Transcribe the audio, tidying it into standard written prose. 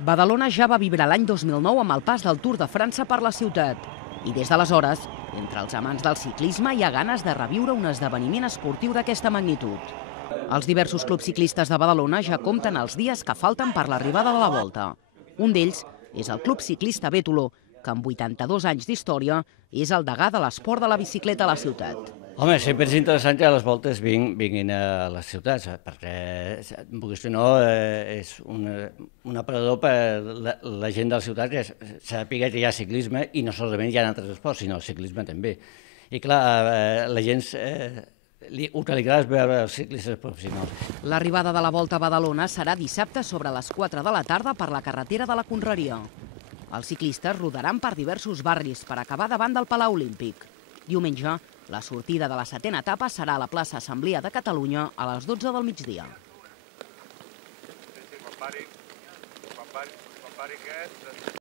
Badalona ja va vibrar l'any 2009 amb el pas del Tour de França per la ciutat. I des d'aleshores, entre els amants del ciclisme hi ha ganes de reviure un esdeveniment esportiu d'aquesta magnitud. Els diversos clubs ciclistes de Badalona ja compten els dies que falten per l'arribada de la Volta. Un d'ells és el Club Ciclista Bétolo, que amb 82 anys d'història és el degà de l'esport de la bicicleta a la ciutat. Home, sempre és interessant que a les voltes vinguin a les ciutats, perquè, si no, és un aparador per la gent de la ciutat que sàpiga que hi ha ciclisme i no solament hi ha altres esports, sinó el ciclisme també. I clar, la gent el que li agrada és veure els ciclistes professionals. L'arribada de la Volta a Badalona serà dissabte sobre les 4 de la tarda per la carretera de la Conreria. Els ciclistes rodaran per diversos barris per acabar davant del Palau Olímpic. Diumenge, la sortida de la 7a etapa serà a la plaça Assemblea de Catalunya a les 12 del migdia.